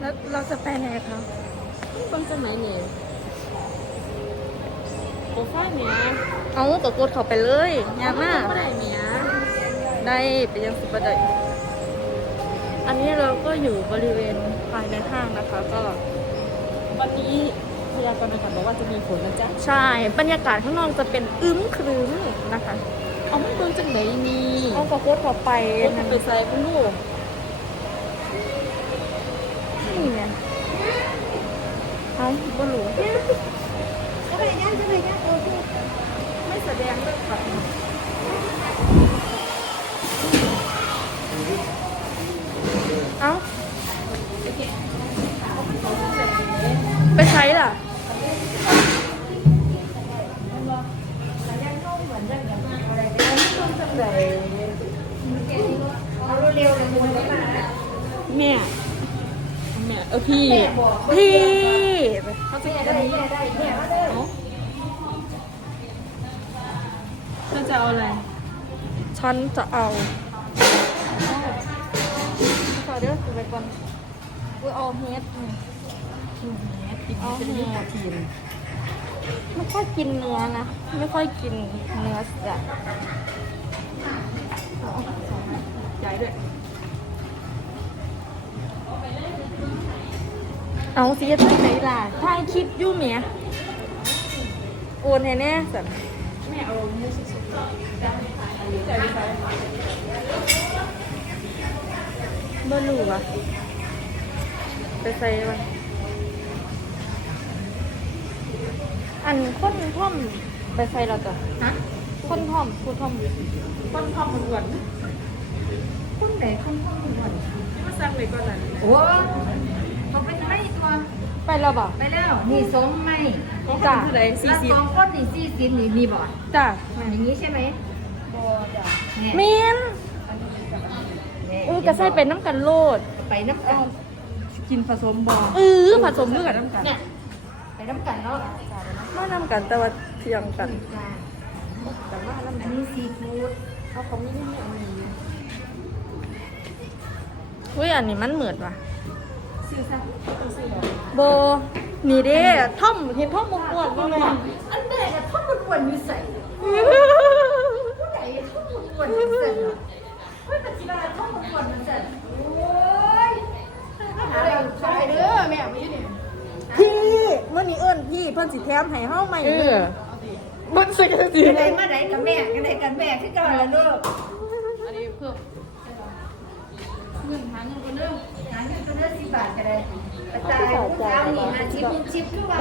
แล้วเราจะไปไหนคะเบิ่งจังไหนนี่โปรไฟล์เมียเอากดกดเข้าไปเลยยากมากบ่ได้เมียได้ไปยังสุดประเดยอันนี้เราก็อยู่บริเวณภายในห้างนะคะ ก็วันนี้พยากรณ์อากาศบอกว่าจะมีฝนนะจ๊ะใช่ บรรยากาศข้างนอกจะเป็นอึ้มครึ้มนะคะ เอามันเบิ่งจังไหนนี่เอากระโคดเข้าไปโอ้ยไปใส่เพิ่นลูก นี่ไงเอาบ่รู้ ไม่แสดงด้วยค่ะเอาไปใช้ล่ะแม่แม่ เออพี่ พี่เขาจะกินอันนี้เอ้าเธอจะเอาอะไรฉันจะเอาขอเดี๋ยวกูไปก่อนกูเอาเฮดนี่เอาเนื้อทีมไม่ค่อยกินเนื้อนะ ไม่ค่อยกินเนื้อสัตว์ใหญ่ด้วย เอาสิจะตั้งไหนล่ะถ่ายคลิปอยู่เมียโอนให้แน่สัตว์แม่เอาเนื้อสุดๆได้ใจไปใส่บ่รู้อะไปใส่มันอันค้นท่อมไปใส่เราจ้ะฮะค้นท่อมคูท่อมคนพร้อมมันหวนคนไหนคนพ่อคนวันที่มาสั่งเลยก่อนนะโอ้เขาไปไม่ตัว ไป แล้วบ่ไปแล้วนี่สองไม่เขาขายเท่าไหร่สี่แล้วสิบสองคนนี่สี่สิบนี่มีบ่จ้ะอย่างนี้ใช่ไหมบ่จ้ะเนี่ยเมียนเนี่ยเออกระใส่เป็นน้ำกันโลดไปน้ำกันกินผสมบอเออผสมด้วยกันเนี่ยไปน้ำกันเนาะมาน้ำกันแต่ว่าเที่ยงกันจ้าแต่ว่าอันนี้ซีฟู้ดเขาเขาไม่ได้มีอันนี้เฮ้ยอันนี้มันเหมือนว่ะซื้อซะต้องซื้อเหรอ โบนี่เด้ท่อมเห็นท่อมมุกวนบ่แม่อันแรกอะท่อมันวนอยู่ใส่ผู้ใหญ่ท่อมันวนอยู่ใส่เฮ้ยปัจจุบันท่อมันวนอยู่ใส่โอ้ยอะไรใส่เด้อแม่ไม่ยืนพี่เมื่อนี้เอิ้นพี่เพิ่นสิแถมให้เฮาใหม่เออมันส่กันสิกันไหนมาไหนกับแม่กันไหนกันแม่ที่ก่อนแล้วลูกอันนี้เพิ่มเงินหาเงินก็เริ่มหาเงินตัวเลือ บบาทก็ได้กระจายผู้เช้านี่มาชิปชิปคือว่า